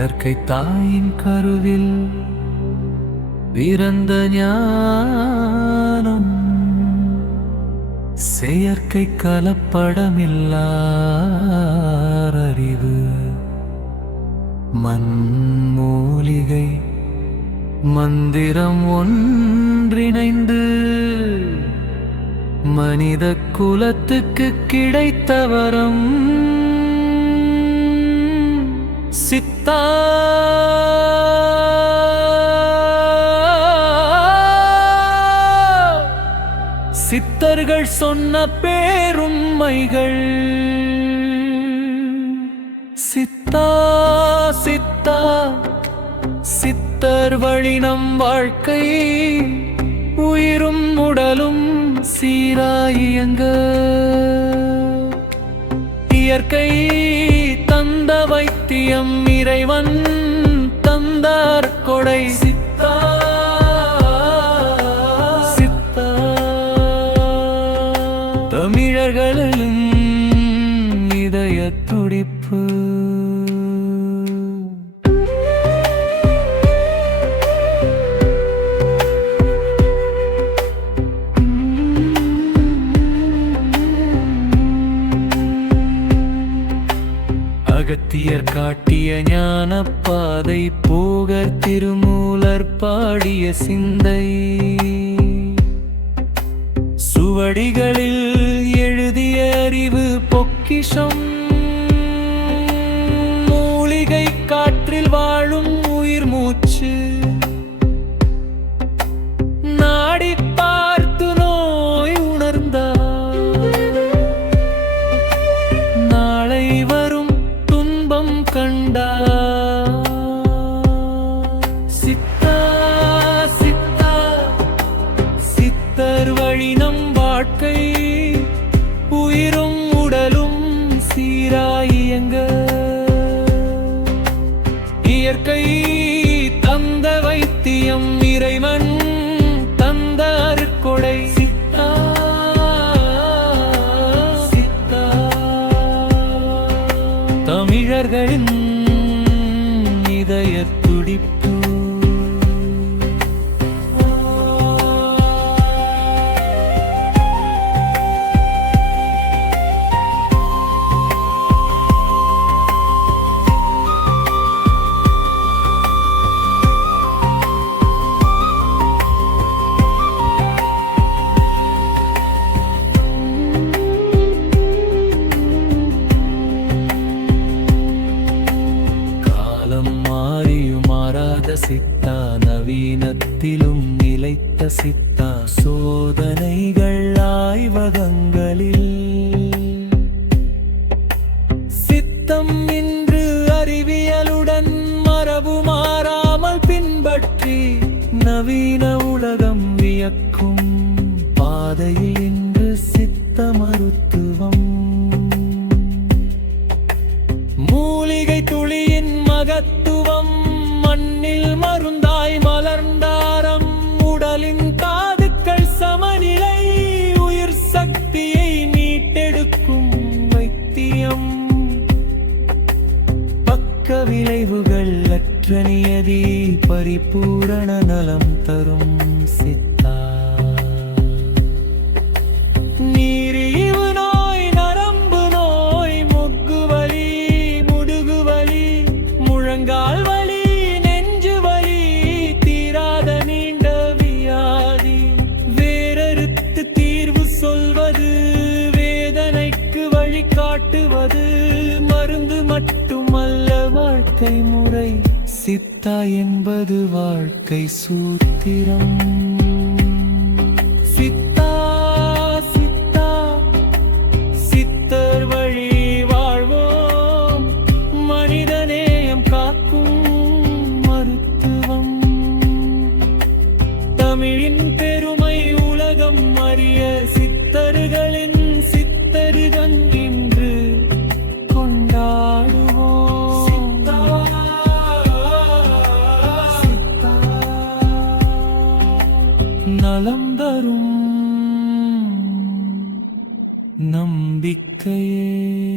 இயற்கை தாயின் கருவில் பிறந்த ஞானம். செயற்கை கலப்படமில்லார் மண்மூலிகை மந்திரம் ஒன்றிணைந்து மனித குலத்துக்கு கிடைத்த வரம். சித்தா. சித்தர்கள் சொன்ன பேருண்மைகள். சித்தா சித்தா. சித்தர் வழினம் வாழ்க்கை. உயிரும் உடலும் சீராயியங்க இயற்கை தந்த வைத்தியம் இறைவன் தந்தார் கொடை. சித்தா சித்தா. தமிழர்களும் இதய துடிப்பு. அகத்தியர் காட்டிய ஞான பாதை போகர் திருமூலர் பாடிய சிந்தை. சுவடிகளில் எழுதிய அறிவு பொக்கிஷம். மூலிகை காற்றில் வாழும் உயிர் மூச்சு. வாழ்க்கை உயிரும் உடலும் சீராயியங்க. இயற்கை தந்த வைத்தியம் இறைவன் தந்த அருட்கொடை சித்தா சித்தா. தமிழர்களின் மாறாத சித்தா நவீனத்திலும் நிலைத்த சித்தா. சோதனைகள் ஆய்வகங்களில் சித்தம் இன்று அறிவியலுடன் மரபு மாறாமல் பின்பற்றி நவீன உலகம் வியக்கும் பாதையில் இன்று சித்த மருத்துவம். மூலிகை துளியின் மகத்துவம் மண்ணில் மருந்தாய் மலர்ந்தாரம். உடலின் காதுக்கள் சமநிலை. உயிர் சக்தியை மீட்டெடுக்கும் வைத்தியம். பக்க விளைவுகள் அற்ற நியதி. பரிபூரண நலம் தரும் சித்த சித்தா என்பது வாழ்க்கை சூத்திரம். சித்தா சித்தா சித்தர் வழி வாழ்வோம். மனிதநேயம் காக்கும் மருத்துவம். தமிழின் பெருமை உலகம் அறிய சித்தர்களின் நலம் தரும் நம்பிக்கையே.